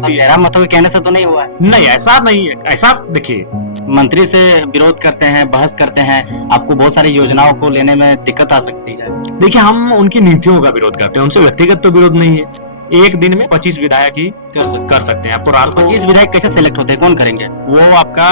सकती है। जयराम महतो के कहने से तो नहीं हुआ है? नहीं, ऐसा नहीं है। ऐसा देखिए, मंत्री से विरोध करते हैं, बहस करते हैं, आपको बहुत सारी योजनाओं को लेने में दिक्कत आ सकती है। देखिए हम उनकी नीतियों का विरोध करते हैं, उनसे व्यक्तिगत तो विरोध नहीं है। एक दिन में 25 विधायक ही कर सकते हैं। आपको रात को 25 विधायक कैसे सिलेक्ट होते हैं, कौन करेंगे? वो आपका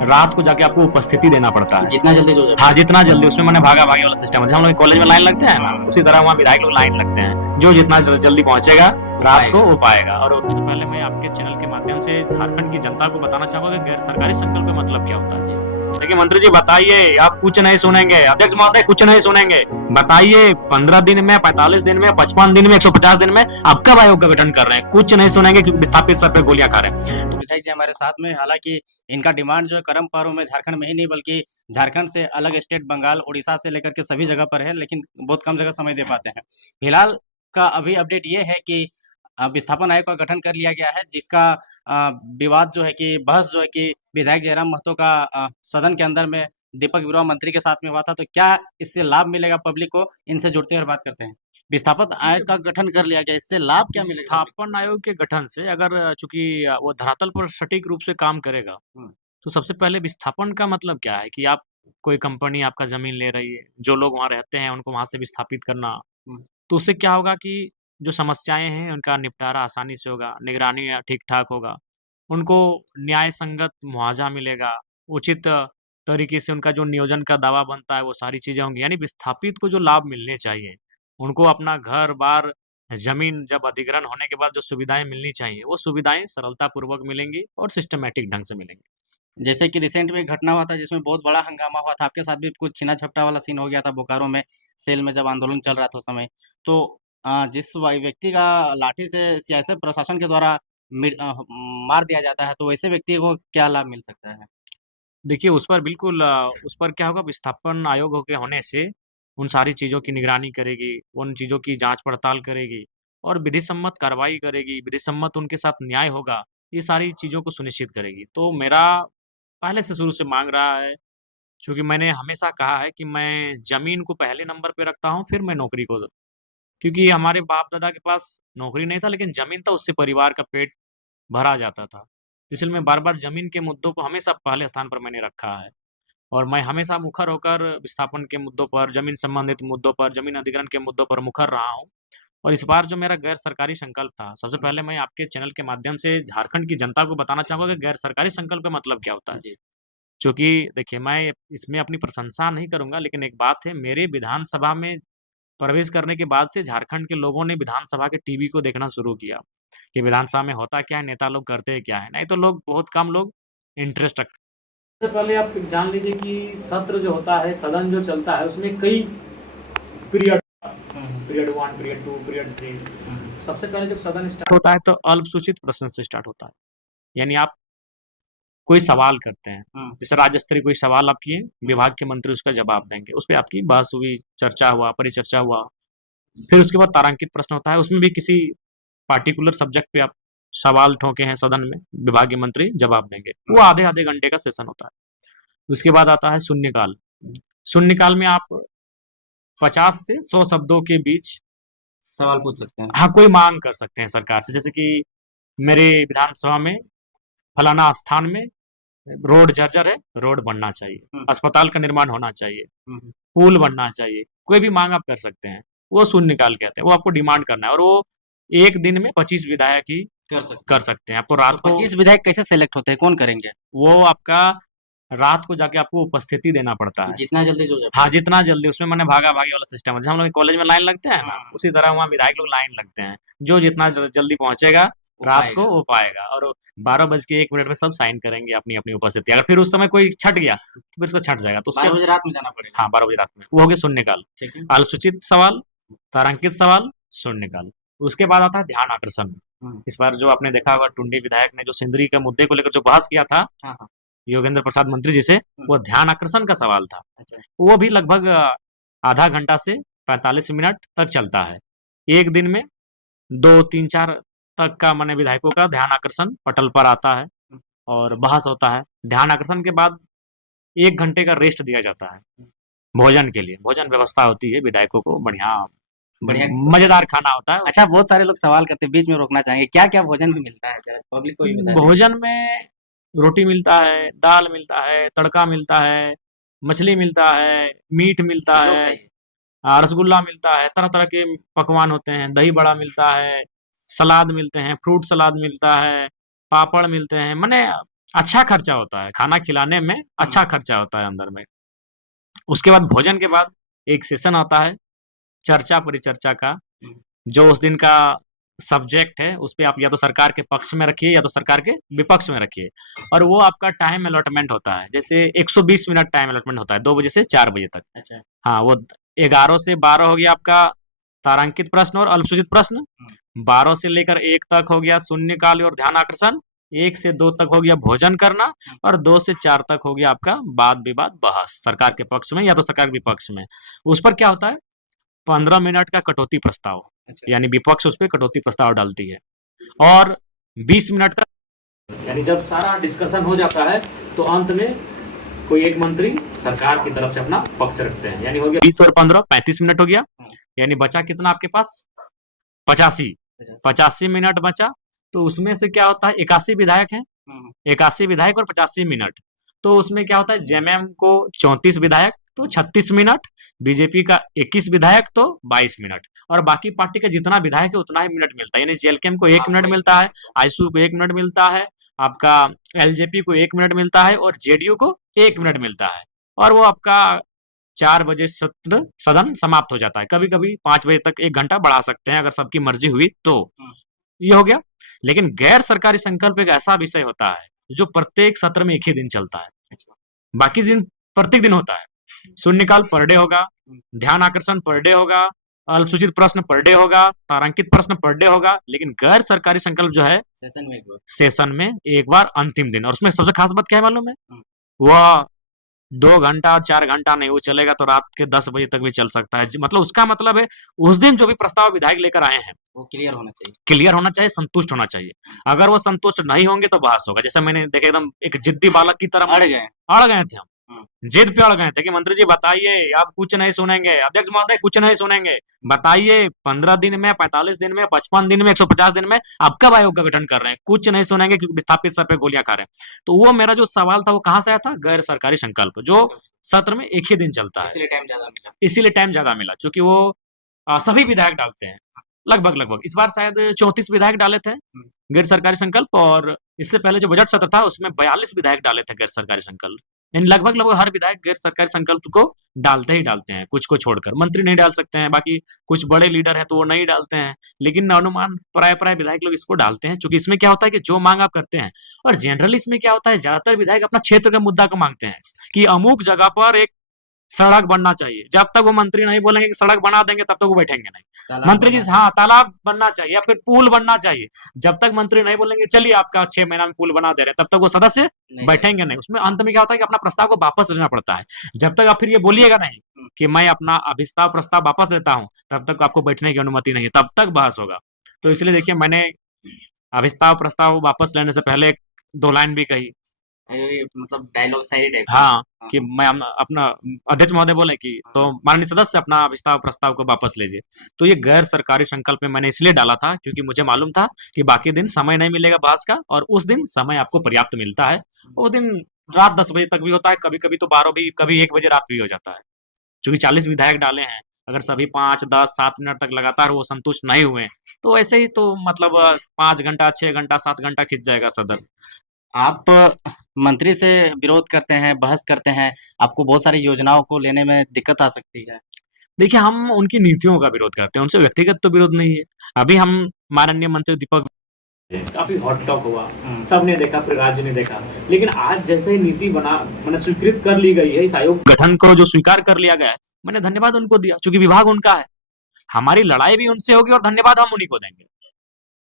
रात को जाके आपको उपस्थिति देना पड़ता है। जितना जल्दी जो हाँ, जितना जल्दी, उसमें मैंने भागा भागी वाला सिस्टम है। जैसे हम लोग कॉलेज में लाइन लगते हैं ना, उसी तरह वहाँ विधायक लोग लाइन लगते हैं। जो जितना जल्दी पहुंचेगा रात को वो पाएगा। और सबसे पहले मैं आपके चैनल के माध्यम से झारखंड की जनता को बताना चाहूंगा कि गैर सरकारी संकल्प का मतलब क्या होता है। देखिए मंत्री जी बताइए, आप कुछ नहीं सुनेंगे, अध्यक्ष महोदय कुछ नहीं सुनेंगे, बताइए 15 दिन में, 45 दिन में, 55 दिन में, 150 दिन में आप कब आयोग का गठन कर रहे हैं? कुछ नहीं सुनेंगे कि विस्थापित सर पे गोलियां खा रहे हैं। तो विधायक जी हमारे साथ में, हालांकि इनका डिमांड जो है कर्म पर्व में झारखंड में ही नहीं बल्कि झारखंड से अलग स्टेट बंगाल उड़ीसा से लेकर के सभी जगह पर है, लेकिन बहुत कम जगह समय दे पाते हैं। फिलहाल का अभी अपडेट ये है कि विस्थापन आयोग का गठन कर लिया गया है, जिसका विवाद जो है कि बहस जो है कि विधायक जयराम महतो का सदन के अंदर में दीपक बिरुवा मंत्री के साथ में हुआ था। तो क्या इससे लाभ मिलेगा पब्लिक को, इनसे जुड़ते हुए बात करते हैं। विस्थापन आयोग का गठन कर लिया गया, इससे लाभ क्या मिलेगा public को? स्थापन आयोग के गठन से अगर चूंकि वो धरातल पर सटीक रूप से काम करेगा, तो सबसे पहले विस्थापन का मतलब क्या है कि आप कोई कंपनी आपका जमीन ले रही है, जो लोग वहाँ रहते हैं उनको वहाँ से विस्थापित करना। तो उससे क्या होगा कि जो समस्याएं हैं उनका निपटारा आसानी से होगा, निगरानी ठीक-ठाक होगा, उनको न्याय संगत मुआवजा मिलेगा, उचित तरीके से उनका जो नियोजन का दावा बनता है वो सारी चीज़ें होंगी। यानी विस्थापित को जो लाभ मिलने चाहिए, उनको अपना घर-बार, ज़मीन जब अधिग्रहण होने के बाद जो सुविधाएँ मिलनी चाहिए, वो सुविधाएँ सरलतापूर्वक मिलेंगी और सिस्टमैटिक ढंग से मिलेंगी। जैसे कि रिसेंट में एक घटना हुआ था जिसमें बहुत बड़ा हंगामा हुआ था, आपके साथ भी कुछ छीना-झपटा वाला सीन हो गया था बोकारो में, सेल में जब आंदोलन चल रहा था उस समय। तो जिस व्यक्ति का लाठी से सियासत प्रशासन के द्वारा मार दिया जाता है, तो वैसे व्यक्ति को क्या लाभ मिल सकता है? देखिए, उस पर बिल्कुल उस पर क्या होगा विस्थापन आयोग के होने से उन सारी चीज़ों की निगरानी करेगी, उन चीज़ों की जाँच-पड़ताल करेगी और विधि सम्मत कार्रवाई करेगी, विधि सम्मत उनके साथ न्याय होगा, ये सारी चीज़ों को सुनिश्चित करेगी। तो मेरा पहले से शुरू से माँग रहा है, चूँकि मैंने हमेशा कहा है कि मैं ज़मीन को पहले नंबर पे रखता हूँ, फिर मैं नौकरी को क्योंकि हमारे बाप-दादा के पास नौकरी नहीं था, लेकिन ज़मीन था, उससे परिवार का पेट भरा जाता था। इसलिए मैं बार-बार ज़मीन के मुद्दों को हमेशा पहले स्थान पर मैंने रखा है और मैं हमेशा मुखर होकर विस्थापन के मुद्दों पर, ज़मीन संबंधित मुद्दों पर, ज़मीन अधिग्रहण के मुद्दों पर मुखर रहा हूँ और इस बार जो मेरा गैर सरकारी संकल्प था, सबसे पहले मैं आपके चैनल के माध्यम से झारखंड की जनता को बताना चाहूँगा कि गैर सरकारी संकल्प का मतलब क्या होता है। जी। चूँकि देखिए, मैं इसमें अपनी प्रशंसा नहीं करूँगा, लेकिन एक बात है, मेरे विधानसभा में प्रवेश करने के बाद से झारखंड के लोगों ने विधानसभा के टीवी को देखना शुरू किया, कि विधानसभा में होता क्या है, नेता लोग करते क्या है। नहीं तो लोग बहुत कम लोग इंटरेस्ट रखते हैं। सबसे पहले आप जान लीजिए कि सत्र जो होता है, सदन जो चलता है, उसमें कई पीरियड पीरियड 1, पीरियड 2, पीरियड 3 सबसे पहले जब सदन स्टार्ट होता है तो अल्पसूचित प्रश्न से स्टार्ट होता है। यानी आप कोई सवाल करते हैं, जैसे राज्य स्तरीय कोई सवाल आप किए, विभाग के मंत्री उसका जवाब देंगे, उस पे आपकी बहस हुई, चर्चा हुआ, परिचर्चा हुआ। फिर उसके बाद तारांकित प्रश्न होता है, उसमें भी किसी पार्टिकुलर सब्जेक्ट पे आप सवाल ठोके हैं सदन में, विभागीय मंत्री जवाब देंगे। वो आधे-आधे घंटे का सेशन होता है। उसके बाद आता है शून्यकाल। शून्यकाल में आप 50 से 100 शब्दों के बीच सवाल पूछ सकते हैं। हाँ, कोई माँग कर सकते हैं सरकार से। जैसे कि मेरे विधानसभा में फलाना स्थान में रोड जर्जर है, रोड बनना चाहिए, अस्पताल का निर्माण होना चाहिए, पुल बनना चाहिए, कोई भी माँग आप कर सकते हैं। वो शून्यकाल कहते हैं, वो आपको डिमांड करना है और वो 1 दिन में 25 विधायक ही कर सकते हैं। आपको रात को 25 विधायक कैसे सेलेक्ट होते हैं, कौन करेंगे? वो आपका रात को जाके आपको उपस्थिति देना पड़ता है। जितना जल्दी जो हाँ, जितना जल्दी, उसमें मैंने भागा-भागी वाला सिस्टम है। जैसे हम लोग कॉलेज में लाइन लगते हैं ना, उसी तरह वहाँ विधायक लोग लाइन लगते हैं। जो जितना जल्दी पहुँचेगा रात को वो पाएगा और 12:01 में सब साइन करेंगे अपनी-अपनी उपस्थिति। अगर फिर उस समय कोई छँट गया, तो फिर उसको छँट जाएगा। तो उसके 12 बजे रात में जाना पड़ेगा। हाँ, 12 बजे रात में। वो हो गया शून्यकाल। ठीक है। अल्पसूचित सवाल, तारांकित सवाल, शून्यकाल। उसके बाद आता है ध्यान आकर्षण। इस बार जो आपने देखा होगा टुंडी विधायक ने जो सिंदरी के मुद्दे को लेकर जो बहस किया था, हाँ, हाँ। योगेंद्र प्रसाद मंत्री जी से, वो ध्यान आकर्षण का सवाल था। अच्छा। वो भी लगभग आधा घंटा से 45 मिनट तक चलता है। एक दिन में 2, 3, 4 तक का माने विधायकों का ध्यान आकर्षण पटल पर आता है और बहस होता है। ध्यान आकर्षण के बाद 1 घंटे का रेस्ट दिया जाता है, भोजन के लिए। भोजन व्यवस्था होती है विधायकों को बढ़िया बढ़िया। मज़ेदार खाना होता है। अच्छा, बहुत सारे लोग सवाल करते हैं, बीच में रोकना चाहेंगे, क्या-क्या भोजन में मिलता है? ज़रा पब्लिक को भी बता दीजिए। भोजन में रोटी मिलता है, दाल मिलता है, तड़का मिलता है, मछली मिलता है, मीट मिलता जो है, खाइए। रसगुल्ला मिलता है, तरह-तरह के पकवान होते हैं, दही बड़ा मिलता है, सलाद मिलते हैं, फ्रूट सलाद मिलता है, पापड़ मिलते हैं, माने अच्छा खर्चा होता है, खाना खिलाने में हुँ, अच्छा खर्चा होता है अंदर में। उसके बाद भोजन के बाद एक सेशन होता है, चर्चा-परिचर्चा का, हुँ, जो उस दिन का सब्जेक्ट है, उसपे आप या तो सरकार के पक्ष में रखिए या तो सरकार के विपक्ष में रखिए और वो आपका टाइम अलॉटमेंट होता है। जैसे 120 मिनट टाइम अलॉटमेंट होता है, 2 बजे से 4 बजे तक। अच्छा। हाँ, वो 11 से 12 हो गया आपका तारांकित प्रश्न और अल्पसूचित प्रश्न, हुँ, 12 से लेकर 1 तक हो गया शून्यकाल और ध्यान आकर्षण, 1 से 2 तक हो गया भोजन करना हुँ, और 2 से 4 तक हो गया आपका वाद-विवाद बहस, सरकार के पक्ष में या तो सरकार के विपक्ष में। उस पर क्या होता है 15 मिनट का कटौती प्रस्ताव, अच्छा। यानी विपक्ष उस पे कटौती प्रस्ताव डालती है और 20 मिनट का यानी जब सारा डिस्कशन हो जाता है, तो अंत में कोई एक मंत्री सरकार की तरफ से अपना पक्ष रखते हैं। यानी हो गया 20 और 15 35 मिनट हो गया, हाँ, यानी बचा कितना आपके पास 85 50। 85 मिनट बचा, तो उसमें से क्या होता है 81 विधायक हैं, हुँ, हुँ, 81 विधायक और 85 मिनट। तो उसमें क्या होता है जेएमएम को 34 विधायक तो 36 मिनट, बीजेपी का 21 विधायक तो 22 मिनट और बाकी पार्टी का जितना विधायक है उतना ही मिनट मिलता है। यानी जेएलकेएम को 1 आपको मिनट एक मिलता है, आजसू को 1 मिनट मिलता है, आपका एलजेपी को 1 मिनट मिलता है और जेडीयू को 1 मिनट मिलता है और वो आपका 4 बजे सदन समाप्त हो जाता है। कभी-कभी 5 बजे तक 1 घंटा बढ़ा सकते हैं अगर सबकी मर्ज़ी हुई तो। हुँ, ये हो गया। लेकिन गैर सरकारी संकल्प एक ऐसा विषय होता है, जो प्रत्येक सत्र में 1 ही दिन चलता है। अच्छा। बाकी दिन प्रत्येक दिन होता है। शून्यकाल पर डे होगा, हुँ, ध्यान आकर्षण पर डे होगा, अल्पसूचित प्रश्न पर डे होगा, तारांकित प्रश्न पर डे होगा, लेकिन गैर सरकारी संकल्प जो है, सेशन में 1 बार। सेशन में 1 बार अंतिम दिन और उसमें सबसे खास बात क्या है मालूम है? हुँ, वह 2 घंटा और 4 घंटा नहीं, वो चलेगा तो रात के 10 बजे तक भी चल सकता है। ज मतलब उसका मतलब है, उस दिन जो भी प्रस्ताव विधायक लेकर आए हैं, वो क्लियर होना चाहिए। क्लियर होना चाहिए, संतुष्ट होना चाहिए। हुँ, अगर वो संतुष्ट नहीं होंगे तो बहस होगा। जैसे मैंने देखा एकदम एक जिद्दी बालक की तरह अड़ गए। अड़ गए थे हम। हुँ, जिद पे अड़ गए थे कि मंत्री जी बताइए, आप कुछ नहीं सुनेंगे, अध्यक्ष महोदय कुछ नहीं सुनेंगे। बताइए 15 दिन में, 45 दिन में, 55 दिन में, 150 दिन में आप कब आयोग का गठन कर रहे हैं? कुछ नहीं सुनेंगे क्योंकि विस्थापित सर पे गोलियाँ खा रहे हैं। तो वो मेरा जो सवाल था वो कहाँ से आया था? गैर सरकारी संकल्प, जो संकल्प। सत्र में 1 ही दिन चलता है। इसीलिए टाइम ज़्यादा मिला। इसीलिए टाइम ज़्यादा मिला क्योंकि वो सभी विधायक डालते हैं। लगभग-लगभग इस बार शायद 34 विधायक डाले थे, हुँ, गैर सरकारी संकल्प और इससे पहले जो बजट सत्र था उसमें 42 विधायक डाले थे गैर सरकारी संकल्प। यानी लगभग-लगभग हर विधायक गैर सरकारी संकल्प को डालते ही डालते हैं, कुछ को छोड़कर। मंत्री नहीं डाल सकते हैं, बाकी कुछ बड़े लीडर हैं तो वो नहीं डालते हैं। लेकिन अनुमान प्राय-प्राय विधायक लोग इसको डालते हैं क्योंकि इसमें क्या होता है कि जो माँग आप करते हैं और जनरली इसमें क्या होता है ज़्यादातर विधायक अपना क्षेत्र का मुद्दा को माँगते हैं कि अमुक जगह पर एक सड़क बनना चाहिए। जब तक वो मंत्री नहीं बोलेंगे कि सड़क बना देंगे तब तक वो बैठेंगे नहीं। तालाब मंत्री जी बनना हाँ, चाहिए। तालाब बनना चाहिए या फिर पुल बनना चाहिए। जब तक मंत्री नहीं बोलेंगे चलिए आपका 6 महीना में पुल बना दे रहे हैं, तब तक वो सदस्य नहीं जाएगा। बैठेंगे नहीं। उसमें अंत में क्या होता है कि अपना प्रस्ताव को वापस लेना पड़ता है। जब तक आप फिर ये बोलिएगा नहीं हुँ, कि मैं अपना अभिस्ताव प्रस्ताव वापस लेता हूँ, तब तक आपको बैठने की अनुमति नहीं है, तब तक बहस होगा। तो इसलिए देखिए मैंने अभिस्ताव प्रस्ताव वापस लेने से पहले 2 लाइन भी कही। ये मतलब डायलॉग शायरी टाइप का। हाँ, हाँ, कि हाँ। मैं अपना अध्यक्ष महोदय बोले कि हाँ, तो माननीय सदस्य अपना विस्तार प्रस्ताव को वापस लीजिए। तो ये गैर सरकारी संकल्प में मैंने इसलिए डाला था क्योंकि मुझे मालूम था कि बाकी दिन समय नहीं मिलेगा बहस का और उस दिन समय आपको पर्याप्त मिलता है। उस दिन रात 10 बजे तक भी होता है, कभी-कभी तो 12 भी, कभी 1 बजे रात भी हो जाता है। चूँकि 40 विधायक डाले हैं, अगर सभी 5, 10, 7 मिनट तक लगातार वो संतुष्ट नहीं हुए, तो ऐसे ही तो मतलब 5 घंटा, 6 घंटा, 7 घंटा खिंच जाएगा सदन। आप मंत्री से विरोध करते हैं, बहस करते हैं, आपको बहुत सारी योजनाओं को लेने में दिक्कत आ सकती है। देखिए, हम उनकी नीतियों का विरोध करते हैं, उनसे व्यक्तिगत तो विरोध नहीं है। अभी हम माननीय मंत्री दीपक काफ़ी हॉट टॉक हुआ, हुँ, सबने देखा, पूरे राज्य ने देखा। लेकिन आज जैसे ही नीति बना माने स्वीकृत कर ली गई है, इस आयोग गठन को जो स्वीकार कर लिया गया है, मैंने धन्यवाद उनको दिया, चूँकि विभाग उनका है। हमारी लड़ाई भी उनसे होगी और धन्यवाद हम उन्हीं को देंगे।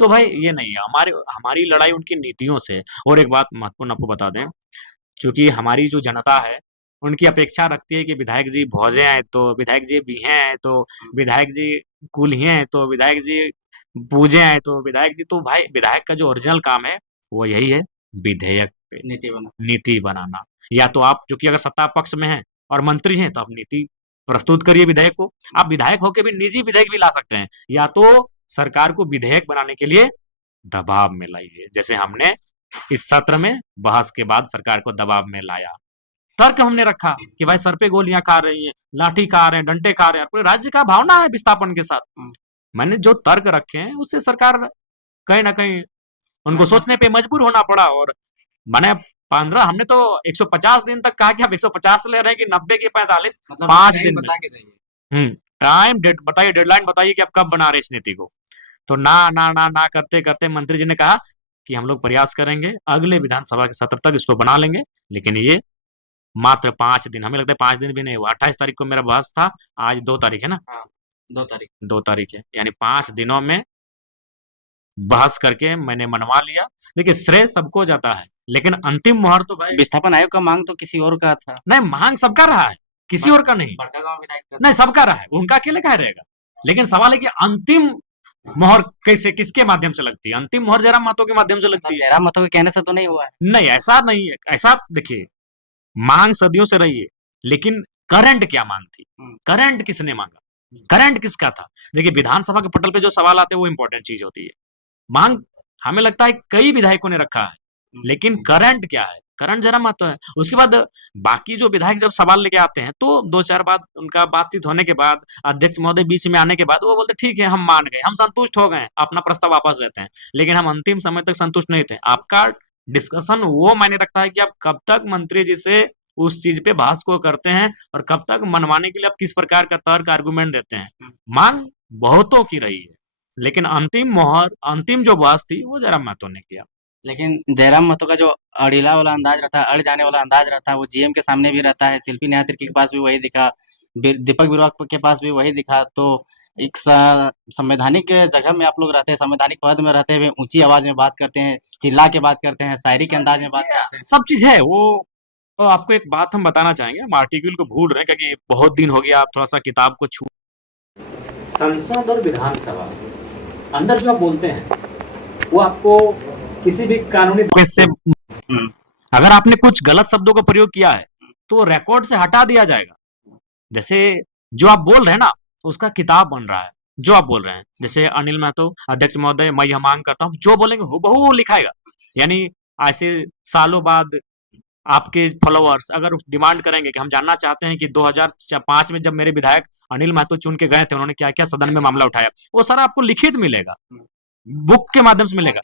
तो भाई ये नहीं है, हमारे हमारी लड़ाई उनकी नीतियों से है। और एक बात महत्वपूर्ण आपको बता दें, चूँकि हमारी जो जनता है, उनकी अपेक्षा रखती है कि विधायक जी भोजे हैं, तो विधायक जी बीहे हैं, तो विधायक जी कुल्हिए हैं, तो विधायक जी बूझे हैं, तो विधायक जी तो भाई विधायक का जो ओरिजिनल काम है, वो यही है विधेयक पे नीति बना। नीति बनाना। या तो आप चूँकि अगर सत्ता पक्ष में हैं और मंत्री हैं, तो आप नीति प्रस्तुत करिए विधेयक को। आप विधायक होके भी निजी विधेयक भी ला सकते हैं, या तो सरकार को विधेयक बनाने के लिए दबाव में लाइए, जैसे हमने इस सत्र में बहस के बाद सरकार को दबाव में लाया। तर्क हमने रखा कि भाई सर पे गोलियां खा रही हैं, लाठी खा रहे हैं, डंडे खा रहे हैं, पूरे राज्य का भावना है विस्थापन के साथ। मैंने जो तर्क रखे हैं उससे सरकार कहीं ना कहीं उनको सोचने पे मजबूर होना पड़ा। और मैंने 15 हमने तो 150 दिन तक कहा कि आप 150 ले रहे हैं कि 90 की 45, मतलब 5 दिन बता में। के जाइए। टाइम डेट बताइए, डेडलाइन बताइए कि आप कब बना रहे इस नीति को। तो ना ना ना ना करते करते मंत्री जी ने कहा कि हम लोग प्रयास करेंगे, अगले विधानसभा के सत्र तक इसको बना लेंगे। लेकिन ये मात्र 5 दिन, हमें लगता है 5 दिन भी नहीं हुआ। 28 तारीख को मेरा बहस था, आज 2 तारीख है ना। हाँ, 2 तारीख। 2 तारीख है, यानी 5 दिनों में बहस करके मैंने मनवा लिया। देखिए श्रेय सबको जाता है, लेकिन अंतिम मुहर तो भाई विस्थापन आयोग का मांग तो किसी और का था। नहीं, मांग सबका रहा है, किसी और का नहीं। बड़कागांव विधायक का नहीं, सबका रहा है, उनका अकेले का रहेगा। लेकिन सवाल है कि अंतिम मोहर कैसे, किसके माध्यम से लगती है? अंतिम मोहर जयराम महतो के माध्यम से लगती है। जयराम महतो के कहने से तो नहीं हुआ है। नहीं, ऐसा नहीं है। ऐसा देखिए, मांग सदियों से रही है, लेकिन करंट क्या मांग थी? करंट किसने मांगा? करंट किसका था? देखिए विधानसभा के पटल पे जो सवाल आते हैं वो इंपॉर्टेंट चीज होती है। मांग हमें लगता है कई विधायकों ने रखा है, लेकिन करंट क्या है? करंट जयराम महतो है। उसके बाद बाकी जो विधायक जब सवाल लेके आते हैं तो 2-4 बात उनका बातचीत होने के बाद, अध्यक्ष महोदय बीच में आने के बाद वो बोलते ठीक है, हम मान गए, हम संतुष्ट हो गए, अपना प्रस्ताव वापस लेते हैं। लेकिन हम अंतिम समय तक संतुष्ट नहीं थे। आपका डिस्कशन वो मायने रखता है कि आप कब तक मंत्री जी से उस चीज पे बहस को करते हैं और कब तक मनवाने के लिए आप किस प्रकार का तर्क आर्गुमेंट देते हैं। मांग बहुतों की रही है, लेकिन अंतिम मोहर, अंतिम जो बहस थी वो जयराम महतो ने किया। लेकिन जयराम महतो का जो अड़िला वाला अंदाज रहता है, अड़ जाने वाला अंदाज रहता है, वो जीएम के सामने भी रहता है, शिल्पी न्याय तिर्की के पास भी वही दिखा, दीपक बिरुआ के पास भी वही दिखा। तो एक संवैधानिक जगह में आप लोग रहते हैं, संवैधानिक पद में रहते हुए ऊंची आवाज में बात करते हैं, चिल्ला के बात करते हैं, शायरी के अंदाज में बात करते हैं। सब चीज है वो। तो आपको एक बात हम बताना चाहेंगे, हम आर्टिकल को भूल रहे हैं क्योंकि बहुत दिन हो गया, आप थोड़ा सा किताब को छू। संसद और विधानसभा अंदर जो आप बोलते हैं वो आपको किसी भी कानूनी से, अगर आपने कुछ गलत शब्दों का प्रयोग किया है तो रिकॉर्ड से हटा दिया जाएगा। जैसे जो आप बोल रहे हैं ना, उसका किताब बन रहा है। जो आप बोल रहे हैं, जैसे अनिल महतो अध्यक्ष महोदय, मैं यह मांग करता हूँ, जो बोलेंगे हूबहू वो लिखाएगा। यानी ऐसे सालों बाद आपके फॉलोअर्स अगर डिमांड करेंगे कि हम जानना चाहते हैं कि 2005 में जब मेरे विधायक अनिल महतो चुन के गए थे, उन्होंने क्या क्या सदन में मामला उठाया, वो सारा आपको लिखित मिलेगा, बुक के माध्यम से मिलेगा।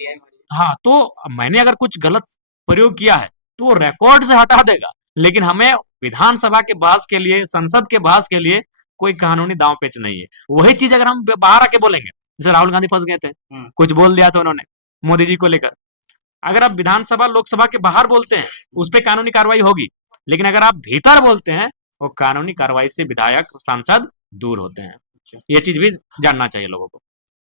हाँ, तो मैंने अगर कुछ गलत प्रयोग किया है तो वो रिकॉर्ड से हटा देगा। लेकिन हमें विधानसभा के बहस के लिए, संसद के बहस के लिए कोई कानूनी दांव पेच नहीं है। वही चीज अगर हम बाहर आके बोलेंगे, जैसे राहुल गांधी फंस गए थे, कुछ बोल दिया था उन्होंने मोदी जी को लेकर। अगर आप विधानसभा लोकसभा के बाहर बोलते हैं उस पर कानूनी कार्रवाई होगी, लेकिन अगर आप भीतर बोलते हैं वो कानूनी कार्रवाई से विधायक सांसद दूर होते हैं। ये चीज भी जानना चाहिए लोगों को।